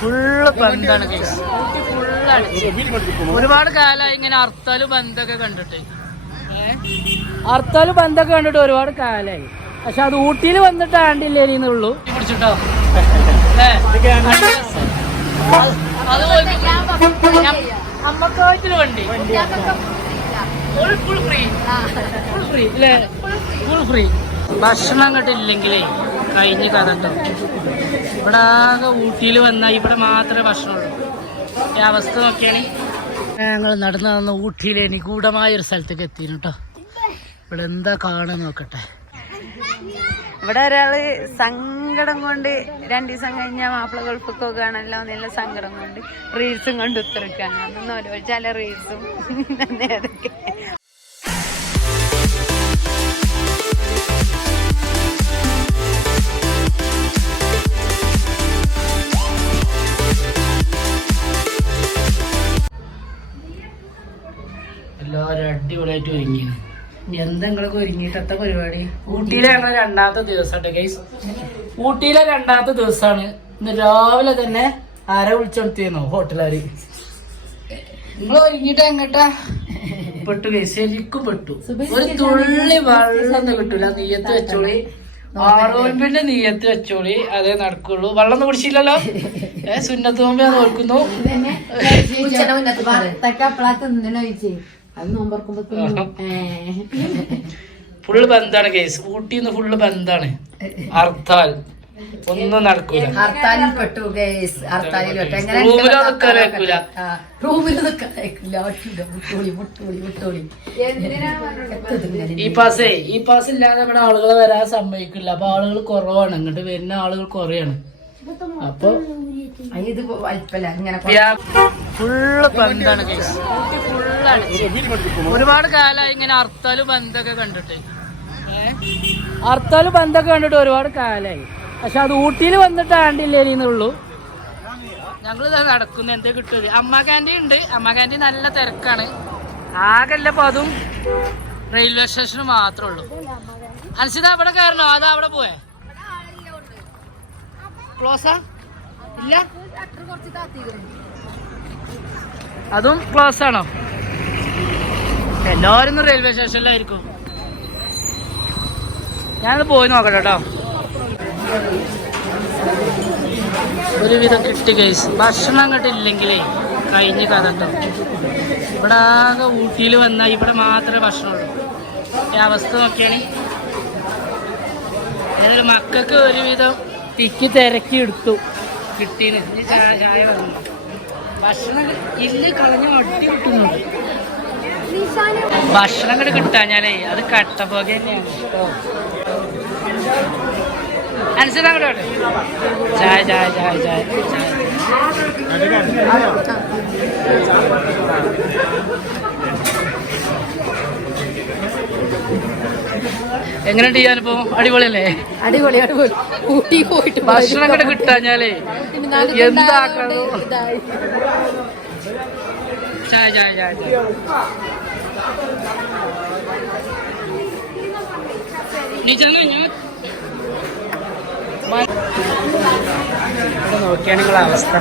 Full ബന്ധാണ് ഫുള്ളാണ് ഒരുപാട് കാലമായി ഇങ്ങനെ അർത്താലും ബന്ധൊക്കെ കണ്ടിട്ട്. അർത്താലും ബന്ധൊക്കെ കണ്ടിട്ട് ഒരുപാട് കാലായി. പക്ഷെ അത് ഊട്ടിയിൽ വന്നിട്ട് ആണ്ടില്ലേന്നുള്ളൂ പിടിച്ചിട്ടോ? വണ്ടി. ഫുൾ ഫ്രീ ഫുൾ ഫ്രീ അല്ലേ? ഫുൾ ഫ്രീ ഭക്ഷണം അങ്ങോട്ട് ഇല്ലെങ്കിലേ കഴിഞ്ഞ കഥ ഇവിടെ ആകെ ഊട്ടിയിൽ വന്നാൽ ഇവിടെ മാത്രമേ ഭക്ഷണമുള്ളൂ. ഈ അവസ്ഥ നോക്കിയാണ്. ഞങ്ങൾ നടന്ന് നടന്ന് ഊട്ടിയിലെ നിഗൂഢമായ ഒരു സ്ഥലത്തേക്ക് എത്തിയിരുന്നു കേട്ടോ ഇവിടെ എന്താ കാണാൻ നോക്കട്ടെ. ഇവിടെ ഒരാൾ സങ്കടം കൊണ്ട് രണ്ടു ദിവസം കഴിഞ്ഞ മാപ്പിള ഗൾഫൊക്കെ കാണല്ലോ നല്ല സങ്കടം കൊണ്ട് റീൽസും കൊണ്ട് ഉത്തരക്കാണ്. അതൊന്നും ഓരോ ചില റീൽസും അതൊക്കെ അടിപൊളിയായിട്ട് ഒരുങ്ങിയാണ് എന്താ നിങ്ങളൊക്കെ ഒരുങ്ങിയിട്ട് എത്ര പരിപാടി? ഊട്ടിയിലെ ഞങ്ങളെ രണ്ടാമത്തെ ദിവസം ഗൈസ് ഊട്ടിയിലെ രണ്ടാമത്തെ ദിവസമാണ്. ഇന്ന് രാവിലെ തന്നെ ആരെ വിളിച്ചെടുത്തിരുന്നു ഹോട്ടലുകാര് നിങ്ങൾ ഒരുങ്ങിട്ട് എങ്ങട്ടാ? പെട്ടു ഗൈസ് ശരിക്കും പെട്ടു. ഒരു തുള്ളി വെള്ളം കിട്ടൂല. നീയത്ത് വെച്ചോളി. ആറോൽപ്പിന്റെ നീയത്ത് വെച്ചോളി. അതേ നടക്കുള്ളൂ. വെള്ളം ഒന്നും കുടിച്ചില്ലല്ലോ? ഏഹ് സുന്നത്ത് മുമ്പേ നോക്കുന്നു ഫുള്ള് ബന്ധാണ് കേസ് ഊട്ടിന്ന് ഫുള്ള് ബന്ധാണ്. ഹർത്താൽ. ഒന്നും നടക്കൂല. ഹർത്താലിൽ പെട്ടു ഗേസ് ഹർത്താലിൽ പെട്ടു. എങ്ങനെ റൂമിലോ നിക്കാൻ റൂമിൽ നിൽക്കാൻ ഒറ്റില്ല മുട്ടോളി മുട്ടോളി മുട്ടോളി ഈ പാസേ ഈ പാസ് ഇല്ലാതെ ഇവിടെ ആളുകൾ വരാൻ സമ്മതിക്കില്ല. അപ്പൊ ആളുകൾ കുറവാണ്. ഇങ്ങോട്ട് വരുന്ന ആളുകൾ കുറയാണ്. അപ്പൊ ഇത് വലിപ്പല്ല. ഇങ്ങനെ ഫുള്ള് ബന്ധാണ് ഒരുപാട് കാലമായി ഇങ്ങനെ അർത്താലും ബന്ധൊക്കെ കണ്ടിട്ട്. അർത്താലും ബന്ധൊക്കെ കണ്ടിട്ട് ഒരുപാട് കാലായി. പക്ഷെ അത് ഊട്ടിയിൽ വന്നിട്ട് ആണ്ടില്ലേന്നുള്ളൂ ഞങ്ങൾ ഇതാ നടക്കുന്നു. എന്താ കിട്ടുന്നത് അമ്മ ക്യാന്റീൻ ഉണ്ട്. അമ്മ ക്യാന്റീൻ നല്ല തിരക്കാണ്. ആകല്ല അപ്പൊ അതും റെയിൽവേ സ്റ്റേഷന് മാത്രമേ ഉള്ളൂ. അനുസരിച്ച് അവിടെ കയറണോ അതാ അവിടെ പോയേ? ക്ലോസാ ഇല്ല? അതും ക്ലോസ് ആണോ? എല്ലാവരും റെയിൽവേ സ്റ്റേഷനിലായിരിക്കും ഞാനത് പോയി നോക്കട്ടെ കേട്ടോ ഒരുവിധം കിട്ടി കേസ് ഭക്ഷണം അങ്ങോട്ട് ഇല്ലെങ്കിലേ കഴിഞ്ഞ കഥ കേട്ടോ ഇവിടെ ആകെ ഊട്ടിയിൽ വന്നാൽ ഇവിടെ മാത്രമേ ഭക്ഷണമുള്ളൂ. ഈ അവസ്ഥ നോക്കിയാണ് ഞാനൊരു മക്കൾക്ക് ഒരുവിധം തിക്കി തിരക്കി എടുത്തു. കിട്ടീന്. ഇനി ചായ ചായ വന്നു. ഭക്ഷണം ഇല്ല കളഞ്ഞ അടി കിട്ടുന്നുണ്ട് ഭക്ഷണം കൂടെ കിട്ടാഞ്ഞാലേ അത് കട്ടപ്പോക തന്നെയാണ്. കേട്ടോ ചായ ചായ ചായ ചായ ചായ. എങ്ങനെയുണ്ട് ചെയ്യാനിപ്പോ അടിപൊളിയല്ലേ? അടിപൊളി അടിപൊളി. ഊട്ടി പോയിട്ട് ഭക്ഷണം കൂടെ കിട്ടാഞ്ഞാലേ എന്താക്കണം ചായ ചായ ചായ ചായ. നീ ചെന്ന് ഞാൻ നോക്കിയാണെങ്കിൽ അവസ്ഥ.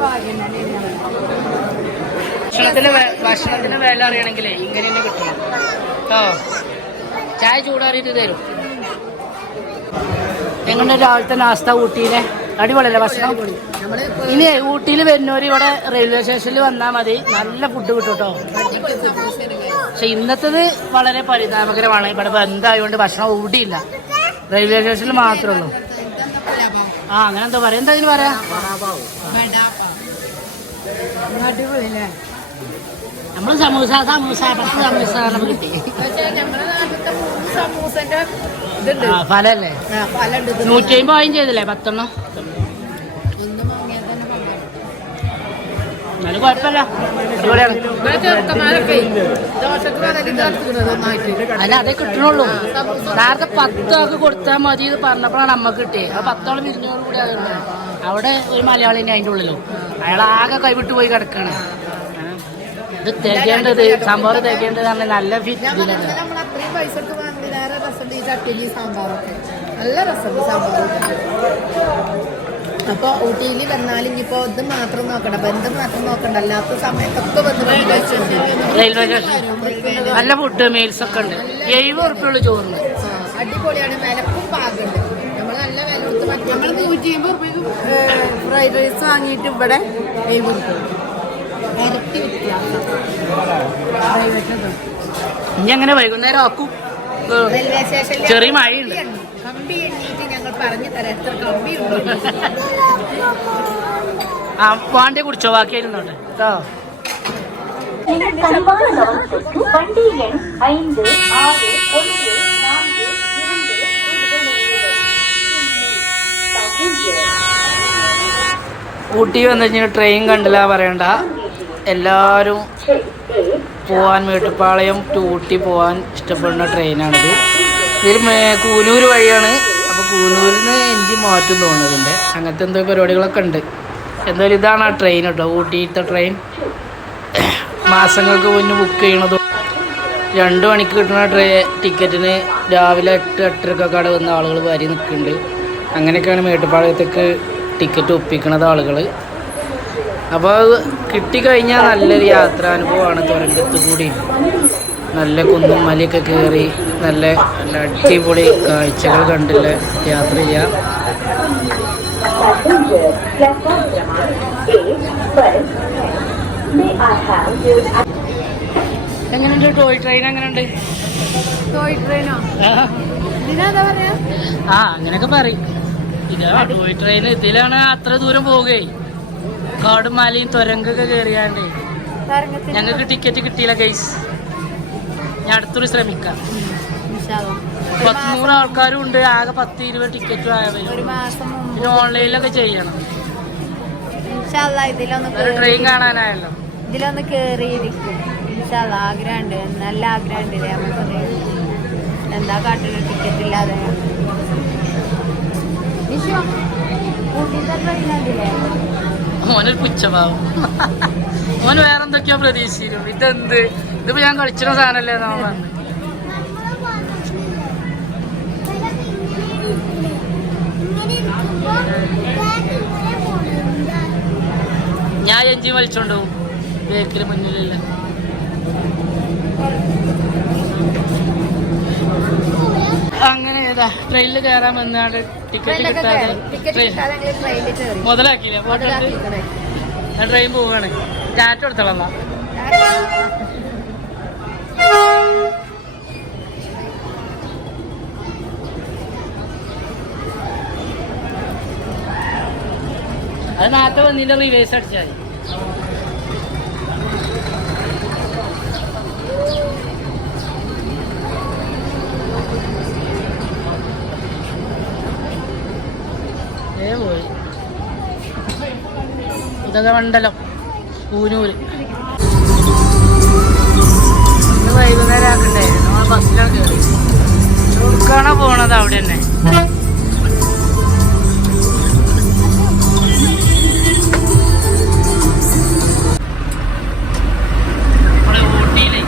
ഭാഗ്യം വെ- ഭക്ഷണത്തിന് ഭക്ഷണത്തിന് വില അറിയണമെങ്കിലേ ഇങ്ങനെ തന്നെ കിട്ടണം. കേട്ടോ ചായ ചൂടാറിയിട്ട് തരും. ഞങ്ങളുടെ രാവിലത്തെ നാസ്ത ഊട്ടിയിലെ? അടിപൊളിയല്ലേ ഭക്ഷണം? ഇനി ഊട്ടിയിൽ വരുന്നവർ ഇവിടെ റെയിൽവേ സ്റ്റേഷനിൽ വന്നാൽ മതി. നല്ല ഫുഡ് കിട്ടും കേട്ടോ പക്ഷെ ഇന്നത്തേത് വളരെ പരിതാപകരമാണ്. ഇവിടെ ബന്ധമായതുകൊണ്ട് ഭക്ഷണം ഊട്ടിയില്ല റെയിൽവേ സ്റ്റേഷനിൽ മാത്രമേ ഉള്ളൂ. ആ അങ്ങനെ എന്താ പറയാ. എന്താ ഇതിന് പറയാ? അടിപൊളിയല്ലേ? നമ്മൾ സമൂസ സമൂസ പത്ത് സമൂസ നമുക്ക് കിട്ടി. ഫലല്ലേ? നൂറ്റി അമ്പത് ആയും ചെയ്തില്ലേ? പത്തെണ്ണം? എന്നാലും കുഴപ്പമില്ല. അല്ല അതേ കിട്ടണുള്ളൂ. നേരത്തെ പത്തൊക്കെ കൊടുത്താൽ മതി എന്ന് പറഞ്ഞപ്പോഴാണ് നമ്മക്ക് കിട്ടിയത്. അത് പത്തോളം ഇരുന്നൂറ് കൂടി അതുണ്ട് അവിടെ ഒരു മലയാളിനെ അതിന്റെ ഉള്ളിലോ. അയാൾ ആകെ കൈവിട്ട് പോയി കിടക്കാണ്. ഇത് തേക്കേണ്ടത് സംഭവം തേക്കേണ്ടത് പറഞ്ഞാൽ നല്ല ഫിറ്റ് നമ്മൾ അത്രയും പൈസ നേരെ രസമുണ്ട് ഈ ചട്ടിനി സാമ്പാറൊക്കെ. നല്ല രസമുണ്ട് സാമ്പാർ അപ്പൊ ഊട്ടിയിൽ വന്നാൽ ഇനിയിപ്പോ ഇത് മാത്രം നോക്കണ്ട ബന്ധം മാത്രം നോക്കണ്ട അല്ലാത്ത സമയത്തൊക്കെ ബന്ധം നല്ല ഫുഡ് മീൽസ് ഒക്കെ ഉണ്ട്. എഴുപത് ഉറുപ്പിയുള്ള ചോറിന് അടിപൊളിയാണ്. വിലക്കും പാകുണ്ട്. നമ്മൾ നല്ല വില കൊടുത്ത് നമ്മൾ നൂറ്റി അമ്പത് ഫ്രൈഡ് റൈസ് വാങ്ങിയിട്ട് ഇവിടെ എഴുപത് ഇരട്ടി വ്യത്യാസം പ്രൈവറ്റ് ഇനി അങ്ങനെ വൈകുന്നേരം ആക്കും ഏ, റെയിൽവേ സ്റ്റേഷനിൽ ചെറിയ മഴയുണ്ട്. കമ്പി എണ്ണീറ്റ് ഞങ്ങൾ പറഞ്ഞു തരാം എത്ര കമ്പി ഉണ്ട് ആ വാണ്ടി കുടിച്ചോ ബാക്കി ഇരുന്നോട്ടെ കേട്ടോ வண்டி எண் ஐந்து ஆறு ஒன்று நான்கு இரண்டு ഊട്ടി വന്നു കഴിഞ്ഞാൽ ട്രെയിൻ കണ്ടില്ല പറയണ്ട എല്ലാവരും പോവാൻ മേട്ടുപ്പാളയം ടു ഊട്ടി പോവാൻ ഇഷ്ടപ്പെടുന്ന ട്രെയിനാണിത്. ഇതിൽ കൂനൂർ വഴിയാണ്. അപ്പോൾ കൂനൂരിൽ നിന്ന് എഞ്ചിൻ മാറ്റും തോന്നുന്നതിന്റെ അങ്ങനത്തെ എന്തോ പരിപാടികളൊക്കെ ഉണ്ട്. എന്തായാലും ഇതാണ് ആ ട്രെയിൻ കേട്ടോ ഊട്ടിയിലത്തെ ട്രെയിൻ മാസങ്ങൾക്ക് മുന്നേ ബുക്ക് ചെയ്യണതും രണ്ട് മണിക്ക് കിട്ടുന്ന ട്രെയിൻ ടിക്കറ്റിന് രാവിലെ എട്ട് എട്ടരക്കൊക്കെ അവിടെ വന്ന ആളുകൾ വരി നിൽക്കുന്നുണ്ട്. അങ്ങനെയൊക്കെയാണ് മേട്ടുപ്പാളയത്തേക്ക് ടിക്കറ്റ് ഒപ്പിക്കണത് ആളുകൾ അപ്പോൾ അത് കിട്ടിക്കഴിഞ്ഞാൽ നല്ലൊരു യാത്രാനുഭവമാണ് തുരങ്കത്ത് കൂടി നല്ല കുന്നും മലയൊക്കെ കയറി നല്ല നല്ല അടിപൊളി കാഴ്ചകൾ കണ്ടില്ല? യാത്ര ചെയ്യാം. എങ്ങനെയുണ്ട് ടോയ് ട്രെയിൻ എങ്ങനെയുണ്ട് ടോയ് ട്രെയിനോ? ആ. അങ്ങനെയൊക്കെ പറയും. ഇതാ ടോയ് ട്രെയിൻ ഇതിലാണ് അത്ര ദൂരം പോവുകയും കാടും മലയും തുരങ്കൊക്കെ കയറിയാണ്ടേ ഞങ്ങൾക്ക് ടിക്കറ്റ് കിട്ടിയില്ല ഗൈസ് ഞാൻ അടുത്തൊരു ശ്രമിക്കാം. പത്തുനൂറ് ആൾക്കാരും ഉണ്ട് ആകെ പത്ത് ഇരുപത് ടിക്കറ്റും ആയവരും പിന്നെ ഓൺലൈനിലൊക്കെ ചെയ്യണം. ഒരു ട്രെയിൻ കാണാനായല്ലോ. ഇതിലൊന്ന് കേറിയിരിക്കും. ആഗ്രഹമുണ്ട് നല്ല ആഗ്രഹമുണ്ട് ഇല്ലേ നമുക്കത് എന്താ കാട്ടിൽ? ടിക്കറ്റ് ഇല്ലാതെ. ട്രെയിൻ കണ്ടില്ലേ മോനൊരു പുച്ഛഭാവം മോൻ വേറെ എന്തൊക്കെയോ പ്രതീക്ഷിച്ചിരുന്നു ഇതെന്ത്? ഇതിപ്പോ ഞാൻ കളിച്ചിരുന്ന സാധനല്ലേ എന്നാ പറഞ്ഞു. ഞാൻ എഞ്ചിൻ വലിച്ചോണ്ടോ പോകും ബേക്കിൽ മുന്നിലില്ല. അങ്ങനെ ഏതാ? ട്രെയിനിൽ കയറാൻ വന്നാണ്ട് ടിക്കറ്റ് കിട്ടാതെ. മുതലാക്കിയില്ല? ട്രെയിൻ പോവാണ്. ടാറ്റ കൊടുത്തോളാം. അത് നേരത്തെ വന്നിന്റെ റിവേഴ്സ് അടിച്ചാൽ ഏ പോയി ഉദകമണ്ഡലം കൂനൂര് ഇന്ന് വൈകുന്നേരം ആക്കണ്ടായിരുന്നു നമ്മൾ ബസ്സിലാണ് കയറി എവിടേക്കാണോ പോണത് അവിടെ തന്നെ. നമ്മളെ ഊട്ടിയിലെ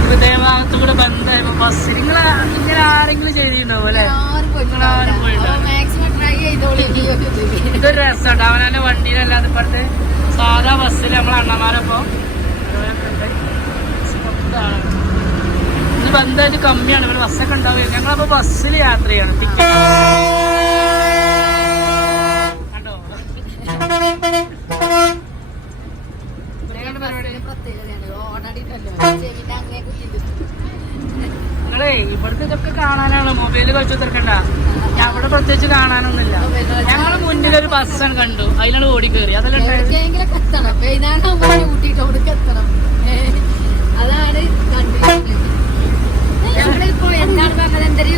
ഹൃദയഭാഗത്ത് കൂടെ ബന്ധമായപ്പോ ബസ്. നിങ്ങൾ ഇങ്ങനെ ആരെങ്കിലും ചെയ്തിട്ടുണ്ടാവും അല്ലേ? ആരും നിങ്ങളാരും രസമുണ്ട് അവനെ വണ്ടിയിലല്ലാതെ ഇപ്പോഴത്തെ സാധാ ബസ്സിൽ നമ്മളെ അണ്ണന്മാരൊപ്പം ഇത് ബന്ധമായിട്ട് കമ്മിയാണ് ഇവിടെ ബസ്സൊക്കെ ഉണ്ടാവുക ഞങ്ങളപ്പോ ബസ്സിൽ യാത്ര ചെയ്യണം. ടിക്കറ്റ് കണ്ടോ. നിങ്ങളേ ഇവിടുത്തെ ഇതൊക്കെ കാണാനാണ്. മൊബൈലിൽ കളിച്ചു തീർക്കണ്ട അവിടെ പ്രത്യേകിച്ച് കാണാനൊന്നുമില്ല. ഞങ്ങൾ മുന്നിൽ ഒരു ബസ്സാണ് കണ്ടു. അതിലാണ് ഓടി കയറി അതല്ല അതാണ് കണ്ടിരിക്കുന്നത് ഞങ്ങളിപ്പോ എന്താണ് പറഞ്ഞത്? എന്തൊരു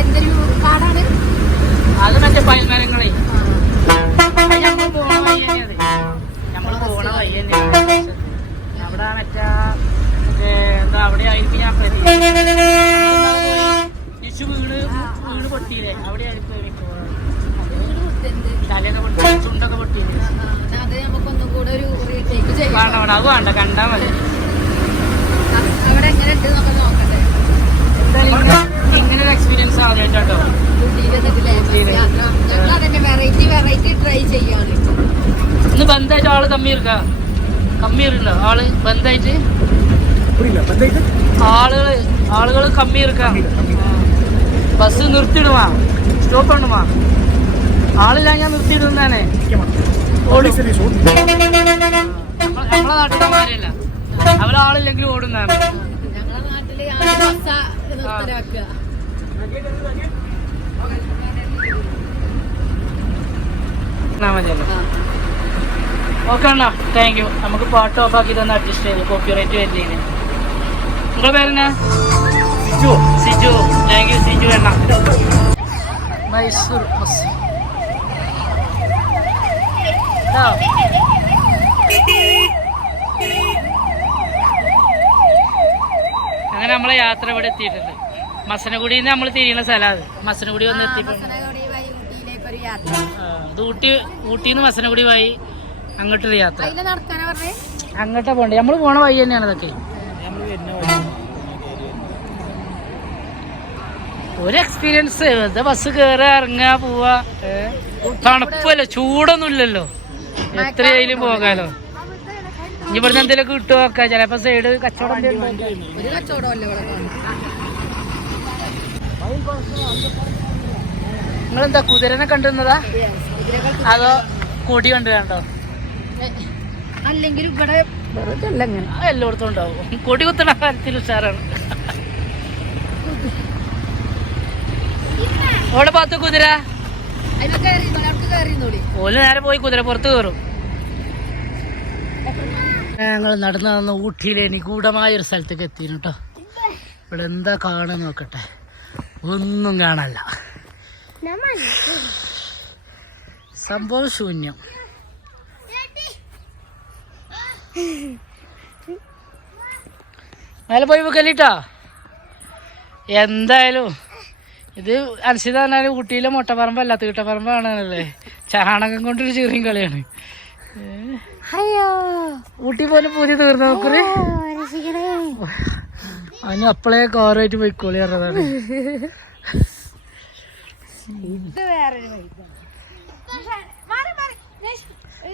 എന്തൊരു കാടാണ് അത് മറ്റേ പൈമരങ്ങളെ പോണ വഴി തന്നെയത് നമ്മൾ പോണ വഴി തന്നെയാണ് അവിടെ മറ്റേ എന്താ അവിടെ ആയിരിക്കും ഞാൻ വീട് പൊട്ടിയില്ലേ? അവിടെ തലേന്ന് പൊട്ടി ചുണ്ടൊക്കെ പൊട്ടിയില്ലേ? അത് നമുക്കൊന്നും കൂടെ ഒരു റീടേക്ക് ചെയ്യാം വേണ്ട അത് വേണ്ട കണ്ടാ മതി. അവിടെ എങ്ങനെ ഉണ്ട് നമുക്ക് നോക്കട്ടെ ഇങ്ങനെ ഒരു എക്സ്പീരിയൻസ് ആദ്യമായിട്ടോ ഞങ്ങൾ അതന്നെ വെറൈറ്റി വെറൈറ്റി ട്രൈ ചെയ്യാണ് ഇന്ന് ബന്ധമായിട്ട് ആൾ കമ്മി ഇരിക്ക കമ്മി ഇരുണ്ടോ ആൾ ബന്ധമായിട്ട് ആളുകൾ ആളുകൾ കമ്മി ഇരിക്കാം ബസ് നിർത്തിയിടുവാ സ്റ്റോപ്പ് വേണ്ടുമാ ആളില്ല ഞാൻ നിർത്തിയിടുന്നതാണ്. നമ്മളെ നാട്ടിലല്ല ആളില്ലെങ്കിലും ഓടുന്നാണ് ഓക്കെ അണ്ണാ താങ്ക് യു നമുക്ക് പാട്ട് ഓഫ് ആക്കി തന്നെ അഡ്ജസ്റ്റ് ചെയ്തു കോപ്പിറൈറ്റ് വരുന്നതിന്. നിങ്ങളുടെ പേരെന്നാ? സിജു താങ്ക് യു സിജു എണ്ണ മൈസൂർ. അങ്ങനെ നമ്മളെ യാത്ര ഇവിടെ എത്തിയിട്ടുണ്ട്. മസനഗുഡിയിൽ നിന്ന് നമ്മൾ തിരിയുന്ന സ്ഥലമാണ് മസനഗുഡി വന്ന് എത്തിയിട്ടുണ്ട് ഊട്ടി ഊട്ടിയിൽ നിന്ന് മസനഗുഡി പോയി അങ്ങോട്ടൊരു യാത്ര. അങ്ങോട്ടാ പോണ്ടേ. നമ്മൾ പോണ വഴി തന്നെയാണ് അതൊക്കെ ഒരു എക്സ്പീരിയൻസ് വെറുതെ ബസ് കയറുക ഇറങ്ങുക പോവാ? തണുപ്പല്ലേ? ചൂടൊന്നും ഇല്ലല്ലോ എത്രയായാലും പോകാലോ. ഇനി ഇവിടുന്ന് എന്തെങ്കിലും കിട്ടുമോ നോക്കാം. ചിലപ്പോ സൈഡ് കച്ചവടം. നിങ്ങളെന്താ കുതിരനെ കണ്ടുവന്നതാ? അതോ കൊടി കണ്ടു കണ്ടോ അല്ലെങ്കിൽ ഇവിടെ വെറുതെ അല്ല ഇങ്ങനെ. ആ, എല്ലായിടത്തും ഉണ്ടാവും. കൊടി കുത്തണ കാര്യത്തിൽ ഉഷാറാണ്. ഓടെ പാത്തു കുതിര. ഓൽ നേരെ പോയി കുതിര പുറത്ത് കയറും. ഞങ്ങൾ നടന്നു നടന്ന് ഊട്ടിയിലെ നിഗൂഢമായ ഒരു സ്ഥലത്തേക്ക് എത്തിയിരുന്നു കേട്ടോ ഇവിടെ എന്താ കാണാൻ നോക്കട്ടെ. ഒന്നും കാണല്ല സംഭവം ശൂന്യം. മേലെ പോയി വെക്കല്ലിട്ടോ എന്തായാലും ഇത് അൻസിത പറഞ്ഞാൽ ഊട്ടിയിലെ മുട്ടപ്പറമ്പല്ല തീട്ടപ്പറമ്പാണല്ലേ ചാണകം കൊണ്ടൊരു ചെറിയ കളിയാണ്. ഊട്ടി പോലെ പൂതി തീർന്നു നോക്കുറി അതിന് അപ്പളേ കാറായിട്ട് പോയിക്കോളി പറഞ്ഞതാണ്.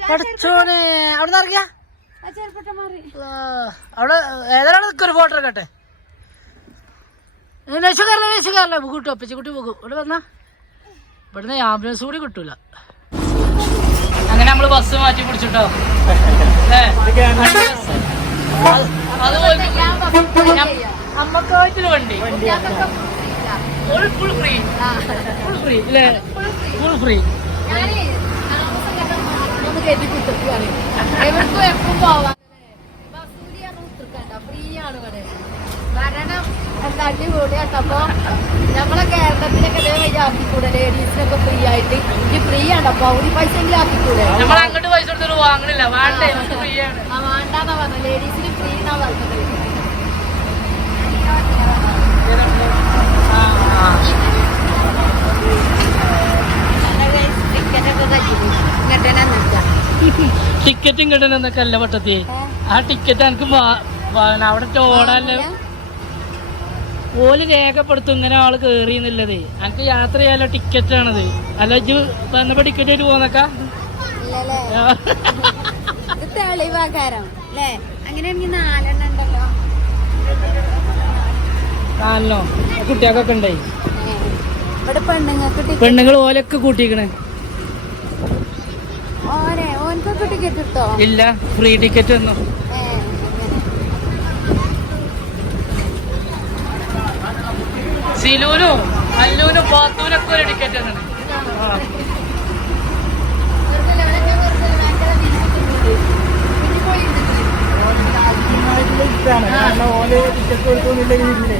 പഠിച്ചോനെ അവിടെ നിന്ന് ഇറങ്ങിയ? അവിടെ ഏതാണ് നിൽക്കൊരു ഫോട്ടോ എടുക്കട്ടെ? നെച്ചുകാരല്ല നെച്ചുകാരല്ല കിട്ടും അപ്പച്ചിക്കുട്ടി പോകും. ഇവിടെ വന്നാ. ഇവിടുന്ന് ആംബുലൻസ് കൂടി കിട്ടൂല. അങ്ങനെ നമ്മൾ ബസ് മാറ്റി പിടിച്ചിട്ടോ. അത് അമ്മക്കായിട്ടില്ല വണ്ടി. Full full free full free full free എവർക്കും എപ്പം പോവാം ബസ്സൂലിയാണ് കുത്തിരിക്കണ്ട ഫ്രീ ആണ് ഇവിടെ ഭരണം എന്താ അടിപൊളിയാട്ടപ്പോ നമ്മളെ കേരളത്തിലൊക്കെ ഇതേ വഴി ആക്കിക്കൂടെ? ലേഡീസിനൊക്കെ ഫ്രീ ആയിട്ട്. ഇത് ഫ്രീ ആണ്. പൗരി പൈസ എങ്കിലും ആക്കിക്കൂടെ? നമ്മൾ അങ്ങോട്ട് പൈസ കൊടുത്തിട്ട് വാങ്ങണില്ല. വേണ്ടേ ആ വേണ്ടാന്നാ പറഞ്ഞത്. ലേഡീസിന് ഫ്രീ എന്നാ പറഞ്ഞത്. ടിക്കറ്റ് ടിക്കറ്റും കിട്ടണെന്നൊക്കെ അല്ല പട്ടത്തി ആ ടിക്കറ്റ് എനിക്ക് അവിടെ ഓടാല്ല ഓൽ രേഖപ്പെടുത്തും ഇങ്ങനെ ആൾ കേറി എന്നുള്ളത്. എനിക്ക് യാത്ര ചെയ്യാനുള്ള ടിക്കറ്റ് ആണത്. അല്ല ഇജ്ജ് വന്നപ്പോ ടിക്കറ്റ് ആയിട്ട് പോന്നക്ക? ഇല്ലല്ലേ? ഇത് തെളിവാകാരം അല്ലേ? അങ്ങനെയാണെങ്കിൽ നാലെണ്ണം ഉണ്ടല്ലോ. കാലിനോ കുട്ടികൾക്കൊക്കെ ഉണ്ടായി ഇവിടെ പെണ്ണുങ്ങൾക്ക് ടിക്കറ്റ് പെണ്ണുങ്ങൾ ഓലൊക്കെ കൂട്ടിക്കണ്. ഓനെ ഓനക്കൊക്കെ ടിക്കറ്റ് കിട്ടോ ഇല്ല ഫ്രീ ടിക്കറ്റ് ഒന്നും ഏ, അങ്ങനെ. സിലൂനും അല്ലൂനും പാത്തൂനൊക്കെ ഒരു ടിക്കറ്റ് പോയി ഇരുന്നിട്ട്.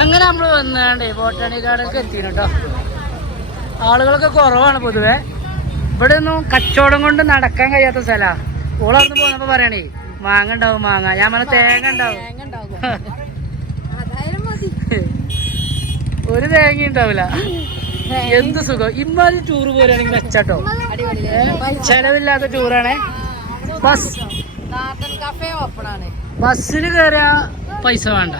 അങ്ങനെ നമ്മൾ വന്നാണ്ട് ബോട്ടാണി ഗാർഡനൊക്കെ എത്തിയിരുന്നു കേട്ടോ ആളുകളൊക്കെ കുറവാണ് പൊതുവെ. ഇവിടെ ഒന്നും കച്ചവടം കൊണ്ട് നടക്കാൻ കഴിയാത്ത സ്ഥലാ. ഓളവിടുന്ന് പോന്നപ്പോ പറയണേ മാങ്ങ. ഉണ്ടാവും മാങ്ങ ഞാൻ പറഞ്ഞ തേങ്ങ ഉണ്ടാവും. ഒരു തേങ്ങ. ഉണ്ടാവില്ല എന്ത് സുഖം. ഇമ്മാതിരി ടൂർ പോരാണെങ്കിൽ വെച്ചാട്ടോ? ചെലവില്ലാത്ത ടൂറാണേ ബസ്. ബസ്സിൽ കയറിയ പൈസ വേണ്ട.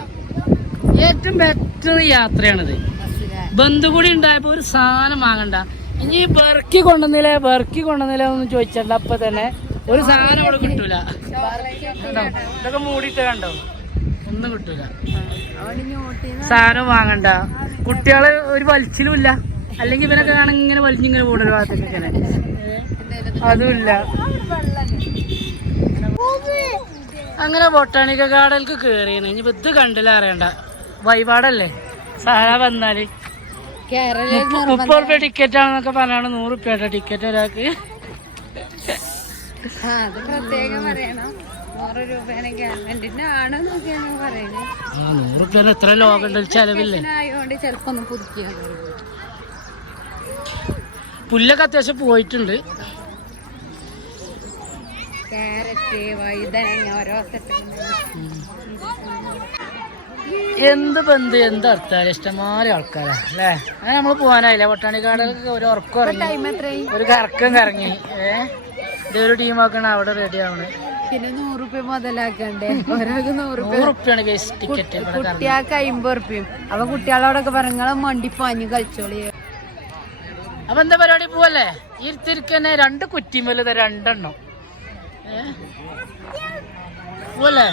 ഏറ്റവും ബെറ്റർ യാത്രയാണിത്. ബന്ധുകൂടി ബന്ധു കൂടി ഉണ്ടായപ്പോ ഒരു സാധനം വാങ്ങണ്ട. ഇനി ബർക്കി കൊണ്ടുവന്നില്ലേ ബർക്കി കൊണ്ടുവന്നില്ല എന്ന് ചോദിച്ചിട്ടുണ്ട് അപ്പൊ തന്നെ ഒരു സാധനം അവിടെ കിട്ടൂല? ഇതൊക്കെ മൂടിയിട്ട് കണ്ടോ? ഒന്നും കിട്ടൂല. സാധനം വാങ്ങണ്ട. കുട്ടികൾ ഒരു വലിച്ചിലുമില്ല. അല്ലെങ്കിൽ ഇവനൊക്കെ കാണാൻ ഇങ്ങനെ വലിഞ്ഞിങ്ങനെ പോണ ഒരു ഭാഗത്തേക്ക് ഇങ്ങനെ അതുമില്ല. അങ്ങനെ ബൊട്ടാണിക്ക ഗാർഡനിലേക്ക് കേറിയാണ്. ഇനി ഇത് കണ്ടില്ല അറിയണ്ട. വൈപാടല്ലേ സാധാ വന്നാൽ. മുപ്പത് റുപ്യ ടിക്കറ്റ് ആണെന്നൊക്കെ പറഞ്ഞാണ് നൂറ് റുപ്യ ടിക്കറ്റ് ഒരാൾക്ക്. അത് പ്രത്യേകം പറയണം. നൂറ് രൂപയാണ് ഗവൺമെന്റിന്റെ ആണ് നോക്കിയാണ് പറയുന്നത് നൂറ് രൂപ എത്ര ലോകം ഉണ്ട് ചെലവില്ലേ? ആയതുകൊണ്ട് ചിലപ്പോ ഒന്ന് പുതുക്കിയാൽ പുല്ലൊക്കെ അത്യാവശ്യം പോയിട്ടുണ്ട്. ക്യാരറ്റ് വഴുതനങ്ങ ഓരോ എന്ത് ബന്ധു എന്ത് അർത്ഥം? ഇഷ്ടംമാതിരി ആൾക്കാരാ അല്ലേ? അങ്ങനെ നമ്മൾ പോകാനായില്ല? ബൊട്ടാണിക്കാടൊക്കെ ഒരു ഉറക്കം ഇറങ്ങി. ഒരു കറക്കം കറങ്ങി. ഏ? ഇതേ ഒരു ആക്കണ അവിടെ റെഡി ആവണ. പിന്നെ നൂറ് റുപ്യ മുതലാക്കണ്ടേ? ഓരോക്ക് നൂറ് റുപ്യാണ് ടിക്കറ്റ് കുട്ടികൾക്ക് അമ്പത് റുപ്യം അപ്പൊ കുട്ടികളോടൊക്കെ പറഞ്ഞാൽ മണ്ടി പാഞ്ഞു കളിച്ചോളി. അപ്പൊ എന്താ പരിപാടി? പോവല്ലേ? ഇരുത്തിരിക്കന്നെ തിരിക്കന്നെ രണ്ട് കുറ്റിമൽ രണ്ടെണ്ണം? പോവല്ലേ?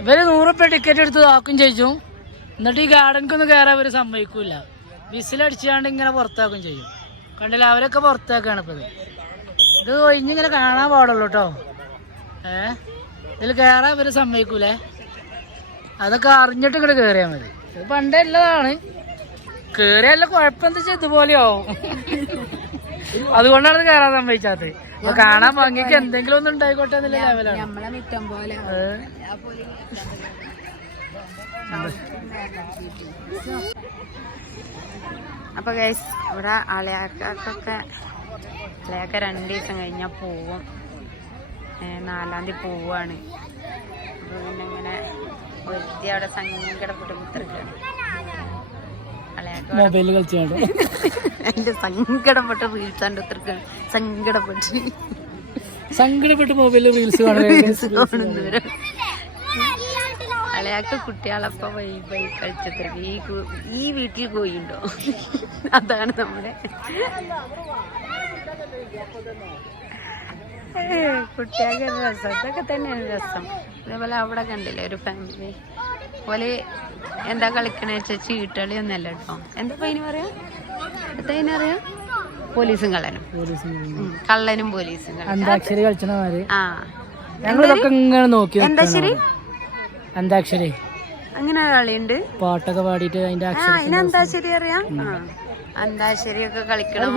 ഇവർ നൂറുപ്യ ടിക്കറ്റ് എടുത്ത് നോക്കും ചെയ്യും. എന്നിട്ട് ഈ ഗാർഡൻക്കൊന്നും കയറാൻ ഇവർ സമ്മതിക്കൂല. വിസിലടിച്ചാണ്ട് ഇങ്ങനെ പുറത്താക്കും ചെയ്യും. കണ്ടില്ല അവരൊക്കെ പുറത്തേക്കാണ് ഇപ്പൊ ഇത് ഇത് ഒഴിഞ്ഞിങ്ങനെ കാണാൻ പാടുള്ളൂ കേട്ടോ ഏ? ഇതിൽ കയറാൻ ഇവർ സമ്മതിക്കൂലേ? അതൊക്കെ അറിഞ്ഞിട്ട് ഇങ്ങോട്ട് കയറിയാൽ മതി. ഇത് പണ്ടേ ഉള്ളതാണ്. കേറിയല്ല കുഴപ്പമെന്താ വെച്ചാൽ ഇതുപോലെയാവും അതുകൊണ്ടാണ് ഇത് കയറാൻ സമ്മതിച്ചാത്തത് അപ്പൊ കാണാൻ ഭംഗിക്ക് എന്തെങ്കിലും ഒന്നും ഉണ്ടായിക്കോട്ടെ എന്നുള്ള ലെവലാണ്. നമ്മളെ മിറ്റം പോലെ ഏ? അപ്പൊ ഗൈസ് ഇവിടെ അളയാക്കൊക്കെ അളയാക്ക രണ്ട് ദിവസം കഴിഞ്ഞാൽ പോവും. നാലാം തീയതി പോവാണ്. അപ്പൊ പിന്നെ ഇങ്ങനെ ഒരുത്തി അവിടെ സങ്കടപ്പെട്ട് കുത്തിരിക്കാണ്. മൊബൈൽ എന്റെ സങ്കടപ്പെട്ട് വീഴ്ത്താണ്ട് കുത്തിരിക്കാണ്. സങ്കടപ്പെട്ട്. സങ്കടപ്പെട്ട് മൊബൈലിൽ റീൽസ് കാണുന്നത് അളയാക്ക് കുട്ടികളൊപ്പം വൈ വൈ കളിച്ചത്രക്ക് ഈ ഈ വീട്ടിൽ കോയിണ്ടോ അതാണ് നമ്മുടെ. കുട്ടികൾക്ക് രസം. ഇതൊക്കെ തന്നെയാണ് രസം. അതേപോലെ അവിടെ കണ്ടില്ലേ ഒരു ഫാമിലി പോലെ എന്താ കളിക്കണേ വെച്ചാൽ ചീട്ടളി ഒന്നല്ല കേട്ടോ. എന്താ അതിന് പറയാ? എന്താ പറയാ? പോലീസും കള്ളനും. പോലീസും കള്ളനും. പോലീസും ആ. എന്താ ശരി? അന്താക്ഷരി. അങ്ങനെ കളിയുണ്ട്. പാട്ടൊക്കെ പാടിയിട്ട് അതിന്റെ അന്താക്ഷരി അറിയാം. ഒക്കെ കളിക്കണം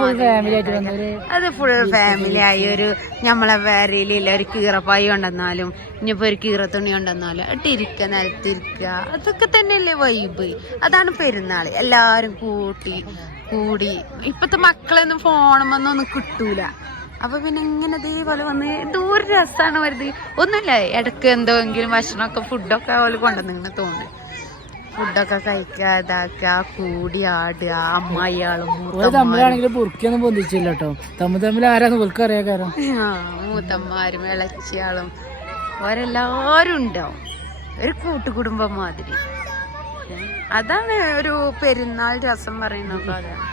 അത് ഫുൾ ഫാമിലി ആയി ഒരു നമ്മളെ വേരയിലില്ല ഒരു കീറപ്പായി കൊണ്ടെന്നാലും ഇനിയിപ്പോ ഒരു കീറത്തുണി കൊണ്ടെന്നാലും ഇട്ടിരിക്ക നിലത്തിരിക്ക. അതൊക്കെ തന്നെയല്ലേ വൈബ് അതാണ് പെരുന്നാൾ എല്ലാരും കൂട്ടി കൂടി. ഇപ്പത്തെ മക്കളൊന്നും ഫോണുമെന്നൊന്നും കിട്ടൂല. അപ്പൊ പിന്നെ ഇങ്ങനെ ഇതേപോലെ വന്ന് എന്തോരു രസമാണ് വരുത് ഒന്നുമില്ല ഇടയ്ക്ക് എന്തെങ്കിലും ഭക്ഷണമൊക്കെ ഫുഡൊക്കെ അവർ കൊണ്ടുവന്നിങ്ങനെ തോന്നുന്നു. ഫുഡൊക്കെ കഴിക്കുക ഇതാക്കുക കൂടി ആടുക അമ്മായിയാളും ഒരു തമ്മിലാണെങ്കിൽ ബുർക്കിയൊന്നും പൊന്തിച്ചില്ല കേട്ടോ തമ്മിൽ തമ്മിൽ ആരാന്ന് ബുർക്ക് അറിയാൻ കാരണം. ആ, മൂത്തമ്മാരും ഇളച്ചിയാളും അവരെല്ലാരും ഉണ്ടാവും. ഒരു കൂട്ടുകുടുംബം മാതിരി. അതാണ് ഒരു പെരുന്നാൾ രസം പറയുന്നത്. അതാണ്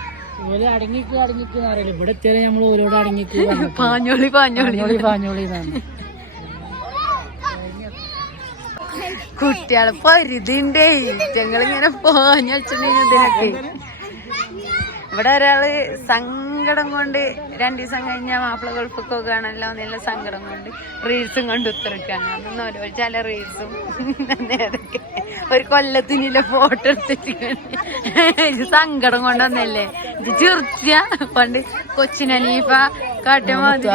അടങ്ങിക്ക് അടങ്ങിക്ക് അറിയില്ല. ഇവിടെ എത്തിയാലും നമ്മൾ ഓരോട് അടങ്ങിക്ക് പാഞ്ഞോളി പാഞ്ഞോളി. പാഞ്ഞോളി കുട്ടികളെ പരിധിണ്ടേ ഞങ്ങളിങ്ങനെ പാഞ്ഞടിച്ചിട്ടുണ്ടെങ്കിൽ ഇതിനൊക്കെ. ഇവിടെ ഒരാൾ സങ്കടം കൊണ്ട് രണ്ടു ദിവസം കഴിഞ്ഞാൽ മാപ്പിള ഗൾഫൊക്കെ കാണല്ലോ നല്ല സങ്കടം കൊണ്ട് റീൽസും കൊണ്ട് ഉത്തരക്കാണ്. അതൊന്നും ഓരോ ചില റീൽസും ഒരു കൊല്ലത്തിനില്ല ഫോട്ടോ എടുത്തിട്ട് സങ്കടം കൊണ്ടൊന്നല്ലേ? ഇത് ചെറുത്തിയ പണ്ട് കൊച്ചിനീഫ കാട്ടിയ മാതിരി.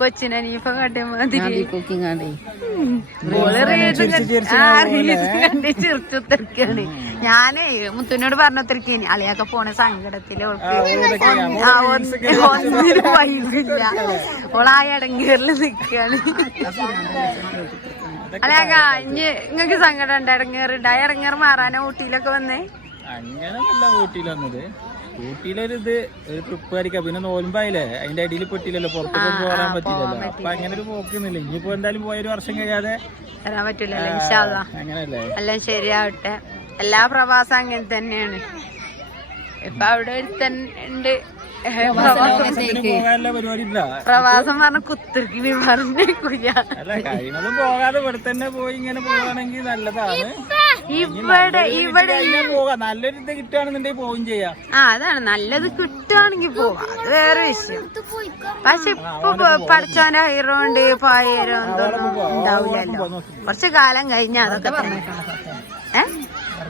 കൊച്ചിനീഫ കാട്ടിയ മാതിരി. കുക്കിംഗ് ആണ്. ഓൾ ഞാനേ മുത്തുനോട് പറഞ്ഞത്തിരിക്കേനി അളിയൊക്കെ പോണ സങ്കടത്തിൽ ഒന്നിനും വൈബില്ല ഓളാ ഇടങ്ങേറിൽ നിക്കാണ്. അളിയാക്ക ഇഞ്ഞ് നിങ്ങക്ക് സങ്കടം ഉണ്ട് ഇടങ്ങേറുണ്ട് ആ ഇടങ്ങേറ് മാറാനോ ഊട്ടിയിലൊക്കെ വന്നേ? അങ്ങനല്ല ഊട്ടിയിൽ വന്നത്. ഊട്ടിയിലൊരു ഇത് ഒരു ട്രിപ്പ് ആയിരിക്കാം. പിന്നെ നോലുമ്പായില്ലേ അതിന്റെ അടിയിൽ പെട്ടില്ലല്ലോ. പുറത്തൊക്കെ പോകാൻ പറ്റില്ലല്ലോ. അപ്പൊ അങ്ങനെ ഒരു പോക്കുന്നില്ല. ഇനിയിപ്പോ എന്തായാലും പോയ ഒരു വർഷം കഴിയാതെ അങ്ങനല്ലേ? എല്ലാം ശരിയാവട്ടെ. എല്ലാ പ്രവാസം അങ്ങനെ തന്നെയാണ്. ഇപ്പൊ അവിടെ ഒരുത്തൻ ഉണ്ട്. പ്രവാസം പറഞ്ഞ കുത്തിർക്കിനി പറഞ്ഞ കുഞ്ഞ പോകാതെ ഇവിടെ തന്നെ പോയി ഇങ്ങനെ പോവാണെങ്കിൽ നല്ലതാണ്. ഇവിടെ ഇവിടെ നല്ലൊരു ഇത് കിട്ടുകയാണെന്നുണ്ടെങ്കിൽ പോവുകയും ചെയ്യാം. ആ അതാണ്. നല്ലത് കിട്ടുകയാണെങ്കിൽ പോവാം. അത് വേറെ വിഷയം. പക്ഷെ ഇപ്പൊ പഠിച്ചവന്റെ പഠിച്ചോന്റെ ഹൈറോ ഉണ്ട് പായരോ എന്തോ ഉണ്ടാവില്ലല്ലോ കുറച്ച് കാലം കഴിഞ്ഞ അതൊക്കെ തന്നെ. ഏ?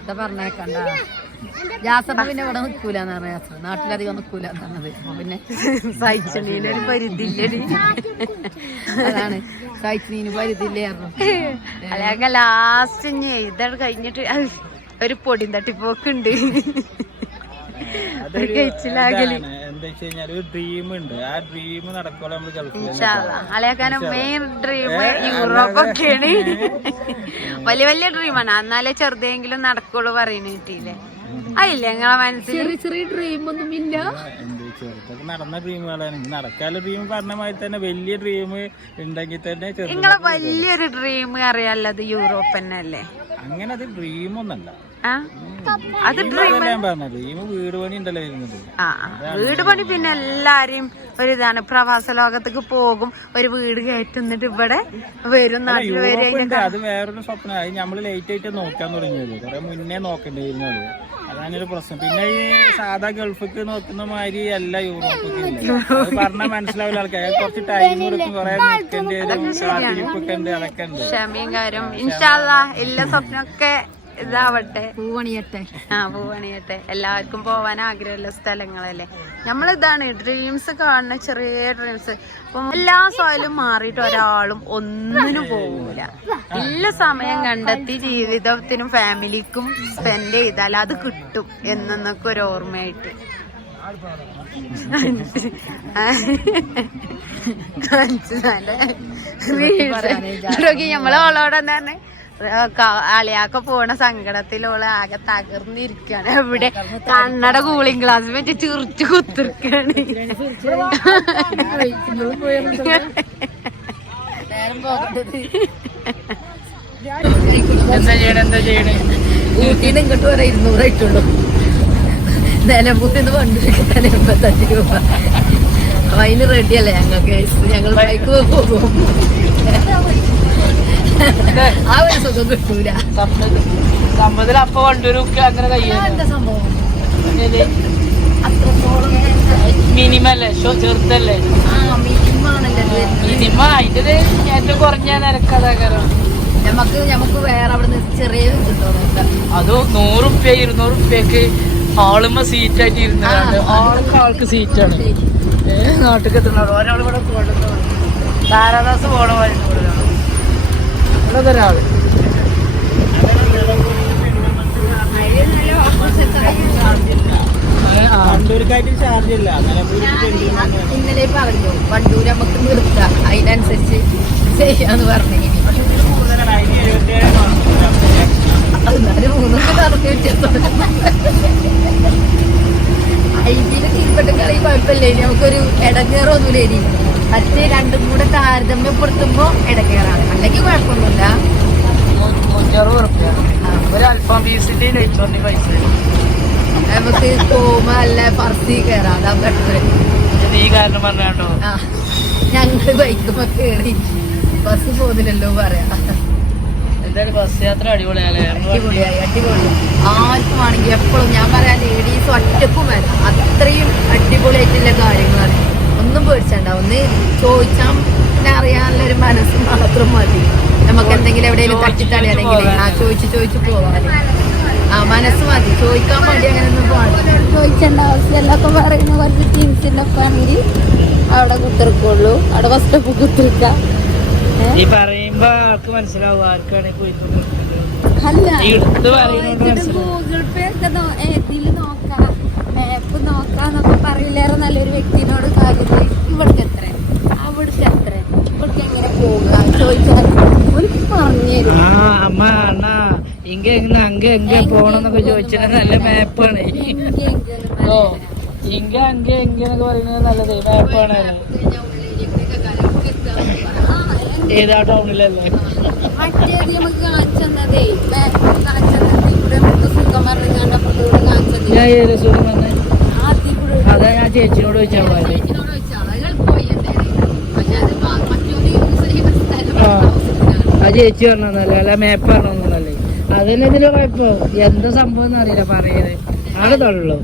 വെറുതെ പറഞ്ഞേക്കണ്ട. ജാസപ്പ പിന്നെ ഇവിടെ നിക്കൂലെന്ന് പറഞ്ഞ ജാസപ്പ നാട്ടിലധികം നിൽക്കൂല പറഞ്ഞത്. പിന്നെ സഹിച്ചണീനൊരു പരിധിയില്ലടി. അതാണ്. സഹിച്ചിന് പരിധില്ലായിരുന്നു അല്ലെങ്കിൽ ലാസ്റ്റ് ഇനി ഇതാണ് കഴിഞ്ഞിട്ട് ഒരു പൊടിയും തട്ടിപ്പോക്കുണ്ട്. ഒരു കഴിച്ചിലാകൽ. ഇതാണ്. എന്താ വെച്ച് കഴിഞ്ഞാൽ ഒരു ഡ്രീം ഉണ്ട്. ആ ഡ്രീം നടക്കുമ്പോൾ നമ്മൾ യൂറോപ്പൊക്കെയാണ്. വലിയ വലിയ ഡ്രീമാണ് എന്നാലേ ചെറുതെങ്കിലും നടക്കുള്ളൂ പറയുന്ന കിട്ടിയില്ലേ അയില്ല നിങ്ങളെ മനസ്സിൽ ചെറിയ ചെറിയ ഡ്രീം ഒന്നും ഇല്ല. ചെറുതൊക്കെ നടന്ന ഡ്രീമുകളാണ് നടക്കാനുള്ള ഡ്രീം പറഞ്ഞ മാതിരി തന്നെ വലിയ ഡ്രീം ഉണ്ടെങ്കിൽ തന്നെ ചെറുത് നിങ്ങളെ വലിയൊരു ഡ്രീം അറിയാലത് യൂറോപ്പ് തന്നെ അല്ലേ അങ്ങനെ അത് ഡ്രീം ഒന്നല്ല അത് വീട് പണി ഉണ്ടല്ലോ ആ ആ. വീട് പണി പിന്നെ എല്ലാരെയും ഒരു ഇതാണ്. പ്രവാസ ലോകത്തേക്ക് പോകും. ഒരു വീട് കയറ്റുന്നിട്ട് ഇവിടെ വരും. നാട്ടിൽ വരും അത് വേറൊരു സ്വപ്നം. അത് നമ്മൾ ലേറ്റ് ആയിട്ട് നോക്കാൻ തുടങ്ങിയത്. കുറെ മുന്നേ നോക്കണ്ടായിരുന്നു അതാണ് ഒരു പ്രശ്നം. പിന്നെ ഈ സാധാ ഗൾഫിക്ക് നോക്കുന്ന മാതിരി അല്ല യൂറോപ്പ് പറഞ്ഞ പറഞ്ഞാൽ മനസ്സിലാവില്ല ആൾക്കാർ കുറച്ച് ടൈം കൊടുക്കും കുറെ നിൽക്കേണ്ടി വരും. കാത്തിരിപ്പൊക്കെ ഉണ്ട്. അതൊക്കെ ഉണ്ട്. ക്ഷമയും കാര്യം ഇൻഷാല്ല എല്ലാ സ്വപ്നമൊക്കെ ഇതാവട്ടെ. പൂവണിയട്ടെ. ആ പൂവണിയട്ടെ. എല്ലാവർക്കും പോവാൻ ആഗ്രഹമുള്ള സ്ഥലങ്ങളല്ലേ. നമ്മളിതാണ് ഡ്രീംസ് കാണുന്ന ചെറിയ ഡ്രീംസ് ഇപ്പം എല്ലാ സോയിലും മാറിയിട്ട് ഒരാളും ഒന്നിനും പോകൂല എല്ലാ സമയം കണ്ടെത്തി ജീവിതത്തിനും ഫാമിലിക്കും സ്പെൻഡ് ചെയ്താൽ അത് കിട്ടും എന്നൊക്കെ ഒരു ഓർമ്മയായിട്ട്. നമ്മളെ ഓളോട് തന്നെ അളിയാക്ക പോണ സങ്കടത്തിൽ ഓൾ ആകെ തകർന്നിരിക്കാണ്. എവിടെ കണ്ണട കൂളിംഗ് ഗ്ലാസ് വെച്ച് ചിറിച്ചു കുത്തിരിക്കാണ്. എന്താ ചെയ്യണേ എന്താ ചെയ്യണേ? ഊട്ടിന്ന് ഇങ്ങോട്ട് വരെ ഇരുന്നൂറായിട്ടുള്ളൂ നിലമ്പൂത്തിന്ന് പണ്ടിരിക്കാൻ എൺപത്തഞ്ച് രൂപ. അപ്പൊ അതിന് റെഡിയല്ലേ ഞങ്ങൾക്ക്? ഞങ്ങൾ ബൈക്ക് പോകും. ആ ഒരു സുഖം കിട്ടൂല. സമ്മതിൽ അപ്പ കൊണ്ടുവരും അങ്ങനെ സംഭവം? മിനിമം അല്ലേ ഷോ ചെറുതല്ലേ. മിനിമം അതിന്റെ ഏറ്റവും കുറഞ്ഞ നിരക്കതാകാരം നമുക്ക് നമുക്ക് വേറെ അവിടെ ചെറിയ അത് നൂറുപ്യ ഇരുന്നൂറുപ്യക്ക് ആളുമ്പോ സീറ്റ് ആയിട്ട് ഇരുന്നാണ് ആൾക്ക് ആൾക്ക് സീറ്റാണ്. നാട്ടിൽ എത്തുന്നത് ഒരാൾ കൂടെ പോകണം താരാദാസ് പോലെ ഒരാൾ ആ കണ്ടൂർക്കായിട്ട് ചാർജ് ഇല്ല. നിലമ്പൂർക്ക് ഇന്നലെ പറഞ്ഞു വണ്ടൂര് നമുക്ക് നിർത്താം. അതിനനുസരിച്ച് ചെയ്യാന്ന് പറഞ്ഞു. കൂടുതലാണ് അതിന് എഴുപത്തിയേഴ് എന്നാലും മൂന്നൊക്കെ നടത്തി വ്യത്യാസം ഐജിയിലെ കീഴ്പ്പെട്ട കളി കുഴപ്പമില്ലേ നമുക്കൊരു ഇടങ്ങേറൊന്നുമില്ലേ മറ്റേ രണ്ടും കൂടെ താരതമ്യപ്പെടുത്തുമ്പോ ഇടക്കേറാണ് അല്ലെങ്കിൽ കുഴപ്പമൊന്നുമില്ല. നമുക്ക് അല്ല പറത്തി കയറാം അതാ ബെറ്റർ ഞങ്ങൾ ബൈക്കുമ്പോ കേറി. ബസ് പോകുന്നില്ലല്ലോ പറയാം. ബസ് യാത്ര അടിപൊളിയായി അടിപൊളി. ആർക്കും ആണെങ്കിൽ എപ്പോഴും ഞാൻ പറയാം ലേഡീസ് ഒറ്റക്കും വരാം അത്രയും അടിപൊളിയായിട്ടുള്ള കാര്യങ്ങളാണ്. ഒന്നും പേടിച്ചണ്ട. ഒന്ന് ചോദിച്ചാൽ പിന്നെ അറിയാനുള്ള ഒരു മനസ്സ് മാത്രം മതി. നമുക്ക് എന്തെങ്കിലും എവിടെയെങ്കിലും തട്ടിത്തടയാണെങ്കിൽ ആ ചോദിച്ചു ചോദിച്ചു പോവാൻ. ആ മനസ്സ് മതി. ചോദിക്കാൻ വേണ്ടി അങ്ങനെ ഒന്നും പാടില്ല ചോദിക്കേണ്ട ആവശ്യമില്ല ഒക്കെ പറയുന്ന കുറച്ച് ടീംസിന്റെ ഫാമിലി അവിടെ കുത്തിർക്കുള്ളൂ അവിടെ ഫസ്റ്റ് സ്റ്റോപ്പ് കുത്തിർക്ക ഈ പറയുമ്പോ ആൾക്ക് മനസ്സിലാവും? ആർക്കാണ് പോയി അല്ല. ഈ പറയുന്നത് മനസ്സിലാവും. ഗൂഗിൾ പേ ഒക്കെ നോക്കാം. മാപ്പ് നോക്കാന്നൊക്കെ പറയില്ലേറെ നല്ലൊരു വ്യക്തിനോട് കാര്യം ഇവിടേക്ക് എത്ര? അവിടേക്ക് എത്ര? ഇവിടേക്ക് എങ്ങനെ പോവുക ചോദിച്ചാൽ പോണെന്നൊക്കെ നല്ല മാപ്പാണ്. ഓ ഇങ്ക അങ്ക പറയുന്നത് നല്ലത്. മാപ്പാണ്. ഏതാ ടൗണിലല്ലേ? മറ്റേത് നമുക്ക് ഇവിടെ നമുക്ക് സുഖം പറഞ്ഞു കണ്ടപ്പോൾ കാണിച്ചത് സുഖം ഞാൻ ചേച്ചിനോട് ചോദിച്ചാൽ മതി അത് അത് ആ. ചേച്ചി പറഞ്ഞല്ലേ അല്ല മേപ്പ് പറഞ്ഞല്ലേ അതന്നെ ഇതിന് കുഴപ്പം. എന്താ സംഭവം എന്ന് അറിയില്ല പറയുന്നത് ആൾ തള്ളു